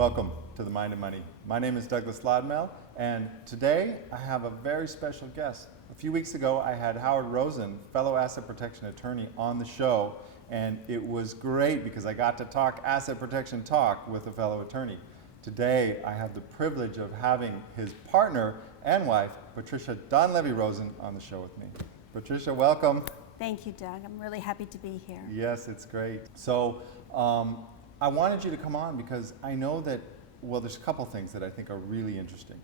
Welcome to the Mind of Money. My name is Douglas Lodmell, and today I have a very special guest. A few weeks ago, I had Howard Rosen, fellow asset protection attorney, on the show, and it was great because I got to talk asset protection talk with a fellow attorney. Today, I have the privilege of having his partner and wife, Patricia Donlevy-Rosen, on the show with me. Patricia, welcome. Thank you, Doug. I'm really happy to be here. Yes, it's great. So, I wanted you to come on because I know that, well, there's a couple things that I think are really interesting.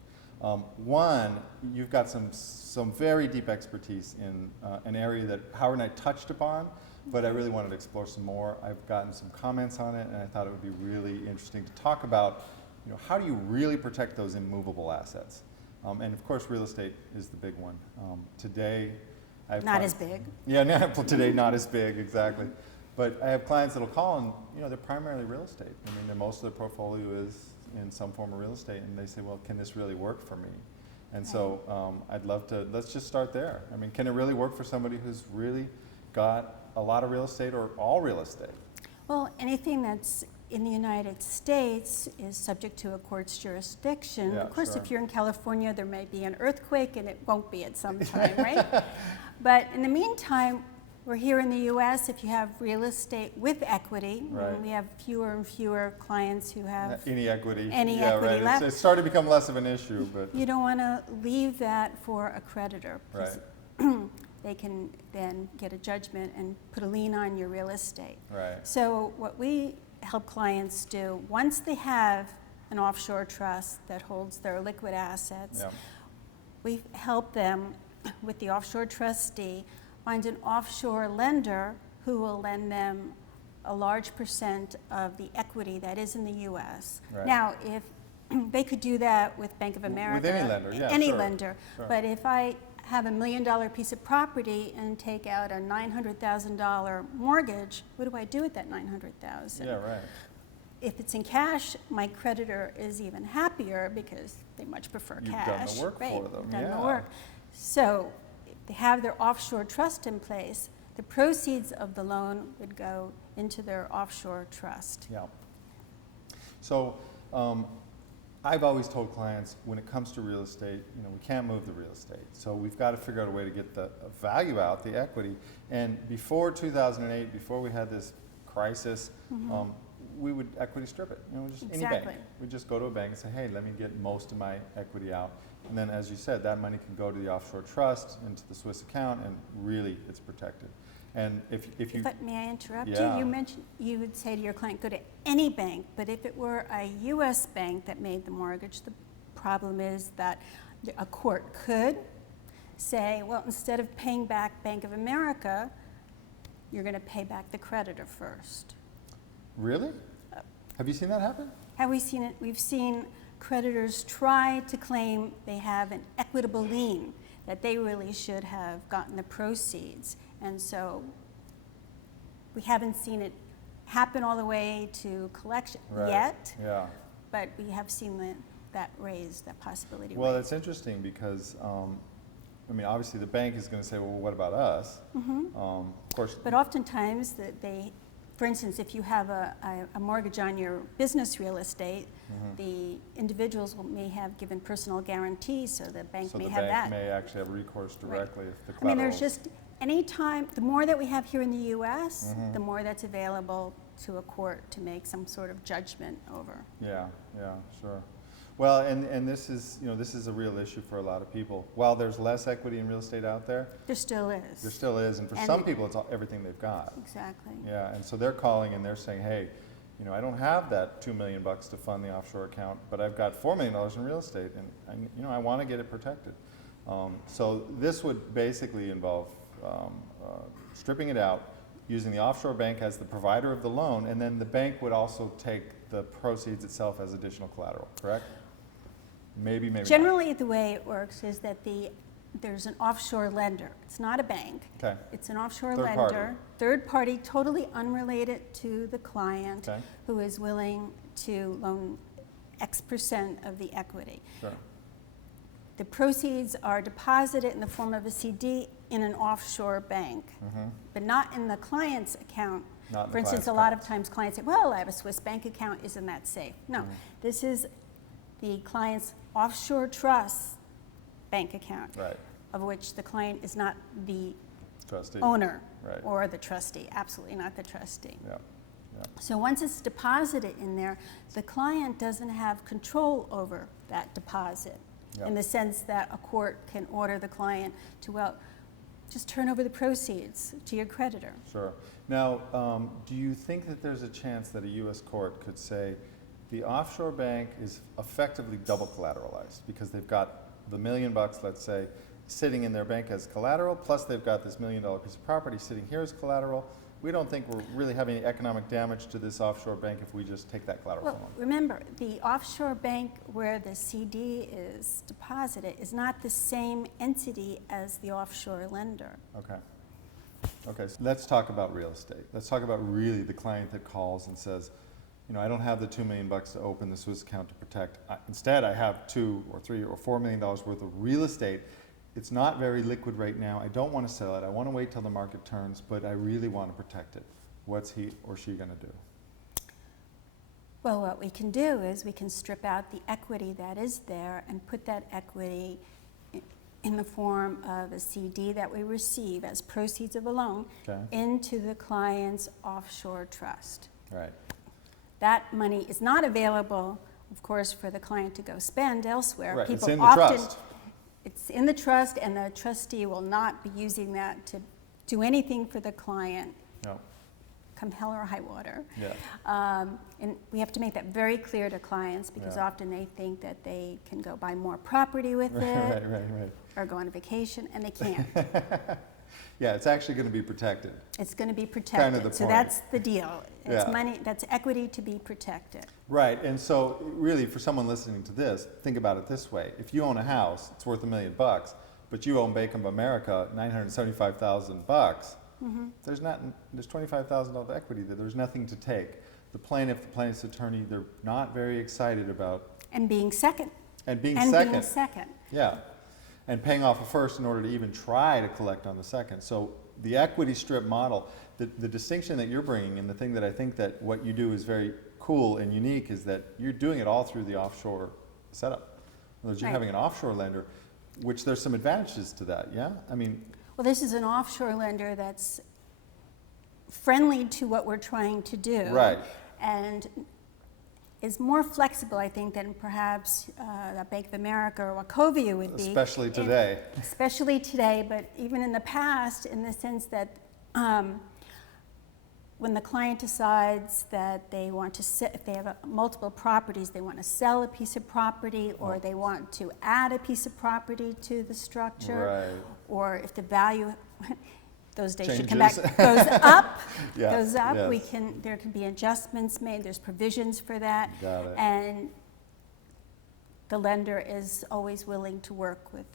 One, you've got some very deep expertise in an area that Howard and I touched upon, but I really wanted to explore some more. I've gotten some comments on it, and I thought it would be really interesting to talk about, how do you really protect those immovable assets? And of course, real estate is the big one. Today, I have Not as big. Yeah, today not as big, exactly. But I have clients that'll call and, they're primarily real estate. I mean, most of their portfolio is in some form of real estate, and they say, well, can this really work for me? And so I'd love to, let's just start there. I mean, can it really work for somebody who's really got a lot of real estate or all real estate? Well, anything that's in the United States is subject to a court's jurisdiction. Yeah, of course, sure. If you're in California, there might be an earthquake, and it won't be at some time, right? But in the meantime, we're here in the U.S. If you have real estate with equity, right. We have fewer and fewer clients who have any equity. Equity left. It's starting to become less of an issue, but you don't want to leave that for a creditor. Right. They can then get a judgment and put a lien on your real estate. Right. So what we help clients do, once they have an offshore trust that holds their liquid assets, yeah. we help them with the offshore trustee find an offshore lender who will lend them a large percent of the equity that is in the U.S. Right. Now, if they could do that with Bank of America, with any lender, yeah, any sure. lender. Sure. But if I have $1 million piece of property and take out a $900,000 mortgage, what do I do with that $900,000? Yeah, right. If it's in cash, my creditor is even happier because they much prefer You've cash. done the work right? for them. You've done yeah. the work. So if they have their offshore trust in place, the proceeds of the loan would go into their offshore trust. Yeah. So I've always told clients when it comes to real estate, we can't move the real estate. So we've got to figure out a way to get the value out, the equity. And before 2008, before we had this crisis, we would equity strip it. Just Exactly. any bank. We'd just go to a bank and say, hey, let me get most of my equity out. And then, as you said, that money can go to the offshore trust, into the Swiss account, and really it's protected. And if you... But may I interrupt Yeah. you? You mentioned you would say to your client, go to any bank, but if it were a U.S. bank that made the mortgage, the problem is that a court could say, well, instead of paying back Bank of America, you're going to pay back the creditor first. Really? Have you seen that happen? Have we seen it? We've seen creditors try to claim they have an equitable lien, that they really should have gotten the proceeds. And so we haven't seen it happen all the way to collection yet, Yeah. but we have seen that possibility Well, raised. that's interesting because, obviously the bank is going to say, well, what about us? Of course. But oftentimes, for instance, if you have a mortgage on your business real estate, the individuals may have given personal guarantees, so the bank may have that. So the bank may actually have recourse directly if the collateral... there's just any time, the more that we have here in the U.S., the more that's available to a court to make some sort of judgment over. Yeah, sure. Well, and this is a real issue for a lot of people. While there's less equity in real estate out there, There still is. there still is, and for some people, it's everything they've got. Exactly. Yeah, and so they're calling and they're saying, hey, I don't have that $2 million to fund the offshore account, but I've got $4 million in real estate, and I want to get it protected. So this would basically involve stripping it out, using the offshore bank as the provider of the loan, and then the bank would also take the proceeds itself as additional collateral, correct? Maybe not. Generally, the way it works is that there's an offshore lender. It's not a bank. Okay. It's an offshore Third lender, party. third party, totally unrelated to the client, Okay. who is willing to loan X% of the equity. Sure. the proceeds are deposited in the form of a CD in an offshore bank, but not in the client's account. Not in For the instance, client's a lot account. of times clients say, well, I have a Swiss bank account, isn't that safe? No, this is the client's offshore trust bank account, Right. of which the client is not the Trustee. owner Right. or the trustee, absolutely not the trustee. Yeah. Yeah. So once it's deposited in there, the client doesn't have control over that deposit Yeah. in the sense that a court can order the client to, well, just turn over the proceeds to your creditor. Sure. Now, do you think that there's a chance that a U.S. court could say the offshore bank is effectively double collateralized because they've got the $1 million, let's say, sitting in their bank as collateral, plus they've got this $1 million piece of property sitting here as collateral. We don't think we're really having any economic damage to this offshore bank if we just take that collateral from Well, them. remember, the offshore bank where the CD is deposited is not the same entity as the offshore lender. Okay. Okay, so let's talk about real estate. Let's talk about really the client that calls and says, you know, I don't have the $2 million to open the Swiss account to protect. Instead, I have $2 or $3 or $4 million worth of real estate. It's not very liquid right now. I don't want to sell it. I want to wait till the market turns, but I really want to protect it. What's he or she going to do? Well, what we can do is we can strip out the equity that is there and put that equity in the form of a CD that we receive as proceeds of a loan Okay. into the client's offshore trust. Right. That money is not available, of course, for the client to go spend elsewhere. Right. It's People in the often, trust. It's in the trust, and the trustee will not be using that to do anything for the client, No. come hell or high water. Yeah. And we have to make that very clear to clients because Yeah. often they think that they can go buy more property with Right, it right. or go on a vacation, and they can't. Yeah, it's actually going to be protected. It's going to be Kind of protected. the So point. that's the deal. It's Yeah. money, that's equity to be protected. Right, and so really for someone listening to this, think about it this way. If you own a house, it's worth $1 million, but you own Bank of America, $975,000, there's $25,000 of equity there. There's nothing to take. The plaintiff's attorney, they're not very excited about And being second. and being And second. being second. Yeah, and paying off a first in order to even try to collect on the second. So the equity strip model, the distinction that you're bringing and the thing that I think that what you do is very cool and unique is that you're doing it all through the offshore setup. In other words, you're Right. having an offshore lender, which there's some advantages to that, yeah? I mean, Well, this is an offshore lender that's friendly to what we're trying to do. Right. And is more flexible, I think, than perhaps Bank of America or Wachovia would be. especially today. Especially today, but even in the past, in the sense that when the client decides that they want to, if they have multiple properties, they want to sell a piece of property, or they want to add a piece of property to the structure, Right. or if the value, those days should come Changes. back, goes up, Yeah, goes up, yes. there can be adjustments made, there's provisions for that. Got it. And the lender is always willing to work with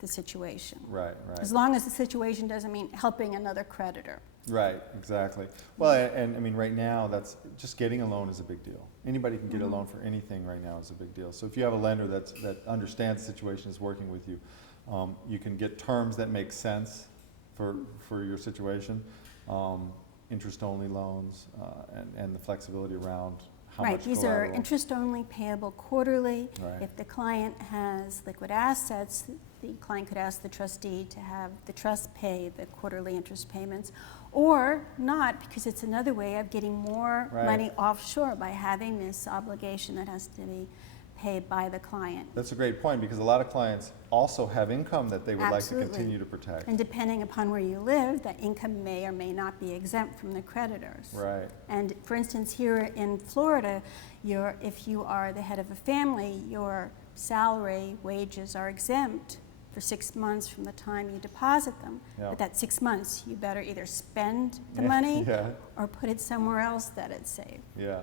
the situation. Right, As right. long as the situation doesn't mean helping another creditor. Right, exactly. Well, and I mean, right now, that's just getting a loan is a big deal. Anybody can get a loan for anything right now is a big deal. So if you have a lender that understands the situation, is working with you, you can get terms that make sense for your situation, interest-only loans, and the flexibility around how Right, much these are collateral. interest-only payable quarterly. Right. If the client has liquid assets, the client could ask the trustee to have the trust pay the quarterly interest payments, or not, because it's another way of getting more Right. money offshore by having this obligation that has to be paid by the client. That's a great point, because a lot of clients also have income that they would like to Absolutely. continue to protect. And depending upon where you live, that income may or may not be exempt from the creditors. Right. And for instance, here in Florida, if you are the head of a family, your salary, wages are exempt for 6 months from the time you deposit them. Yeah. But that 6 months, you better either spend the Yeah, money yeah. or put it somewhere else that it's safe. Yeah.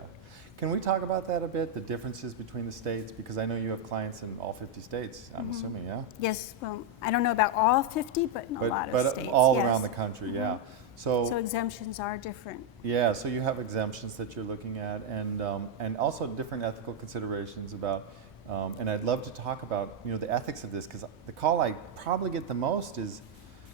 Can we talk about that a bit, the differences between the states? Because I know you have clients in all 50 states, I'm assuming, yeah? Yes, well, I don't know about all 50, but in a lot of states, all yes. around the country, yeah. So exemptions are different. Yeah, so you have exemptions that you're looking at, and also different ethical considerations about And I'd love to talk about, the ethics of this, because the call I probably get the most is,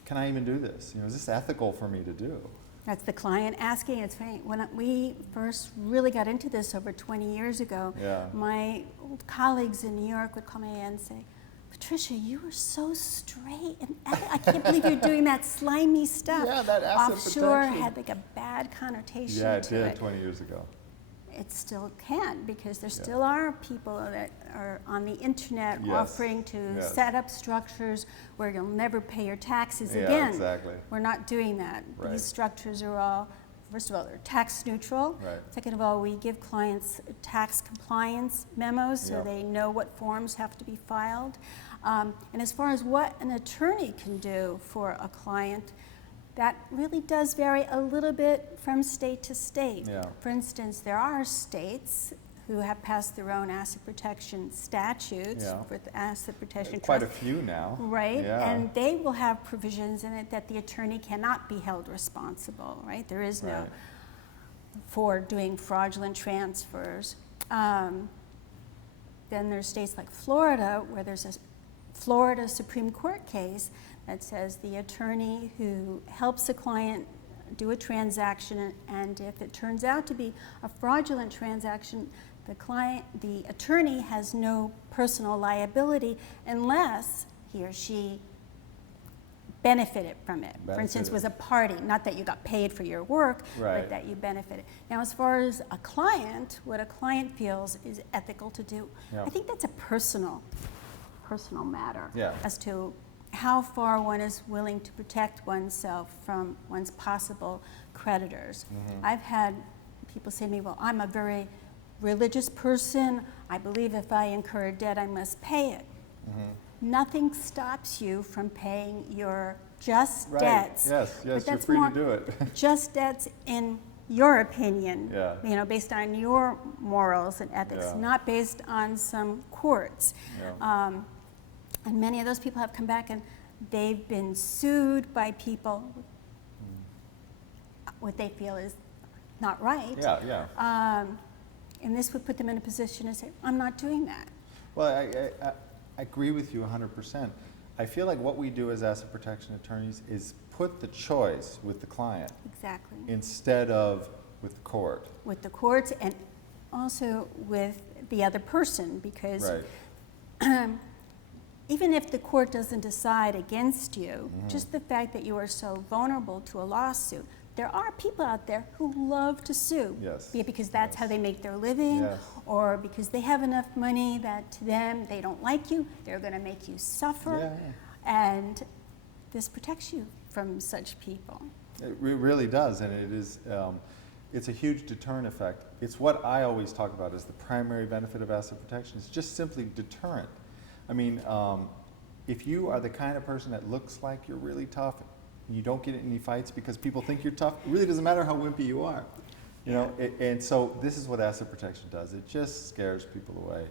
can I even do this? Is this ethical for me to do? That's the client asking. It's funny, when we first really got into this over 20 years ago, Yeah. my old colleagues in New York would call me and say, Patricia, you were so straight, and I can't believe you're doing that slimy stuff. Yeah, that asset Offshore protection. had like a bad connotation Yeah, it to did it. 20 years ago. It still can, because there Yeah. still are people that are on the internet Yes. offering to Yes. set up structures where you'll never pay your taxes Yeah, again. exactly. We're not doing that. Right. These structures are all, first of all, they're tax neutral. Right. Second of all, we give clients tax compliance memos so Yeah. they know what forms have to be filed. And as far as what an attorney can do for a client, that really does vary a little bit from state to state. Yeah. For instance, there are states who have passed their own asset protection statutes Yeah. with asset protection Quite a trusts. few now. Right, Yeah. and they will have provisions in it that the attorney cannot be held responsible, right? There is no, Right. for doing fraudulent transfers. Then there's states like Florida, where there's a Florida Supreme Court case that says the attorney who helps a client do a transaction, and if it turns out to be a fraudulent transaction, the attorney has no personal liability unless he or she benefited from it. For instance, Benefited. was a party, not that you got paid for your work, Right. but that you benefited. Now, as far as a client, what a client feels is ethical to do, Yeah. I think that's a personal matter Yeah. as to how far one is willing to protect oneself from one's possible creditors. Mm-hmm. I've had people say to me, well, I'm a very religious person. I believe if I incur a debt, I must pay it. Mm-hmm. Nothing stops you from paying your just Right. debts. Yes, But you're that's free more to do it. just debts in your opinion, Yeah. based on your morals and ethics, Yeah. not based on some courts. Yeah. And many of those people have come back and they've been sued by people, what they feel is not right. Yeah, yeah. And this would put them in a position to say, I'm not doing that. Well, I agree with you 100%. I feel like what we do as asset protection attorneys is put the choice with the client Exactly. instead of with the court. With the courts and also with the other person, because Right. even if the court doesn't decide against you, Mm-hmm. just the fact that you are so vulnerable to a lawsuit, there are people out there who love to sue. Yes. Be it because that's Yes. how they make their living, Yes. or because they have enough money that to them, they don't like you, they're going to make you suffer. Yeah. And this protects you from such people. It really does, and it is. It's a huge deterrent effect. It's what I always talk about as the primary benefit of asset protection. It's just simply deterrent. I mean, if you are the kind of person that looks like you're really tough, and you don't get in any fights because people think you're tough, it really doesn't matter how wimpy you are. And so this is what asset protection does. It just scares people away.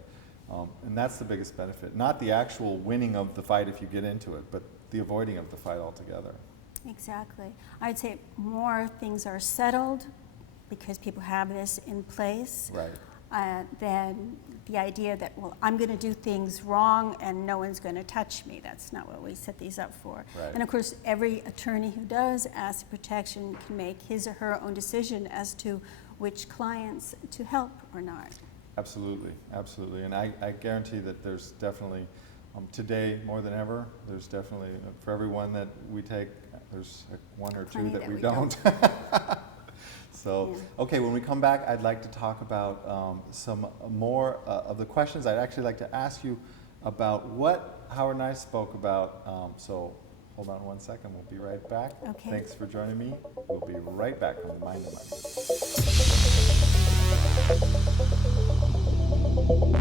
And that's the biggest benefit. Not the actual winning of the fight if you get into it, but the avoiding of the fight altogether. Exactly. I'd say more things are settled because people have this in place. Right. Than the idea that, well, I'm going to do things wrong and no one's going to touch me. That's not what we set these up for. Right. And of course, every attorney who does asset protection can make his or her own decision as to which clients to help or not. Absolutely, absolutely. And I guarantee that there's definitely, today more than ever, there's definitely, for every one that we take, there's one or two Plenty that that we we don't. So, Yeah. okay, when we come back, I'd like to talk about some more of the questions. I'd actually like to ask you about what Howard and I spoke about. So hold on one second, we'll be right back. Okay. Thanks for joining me. We'll be right back on Mind the Money.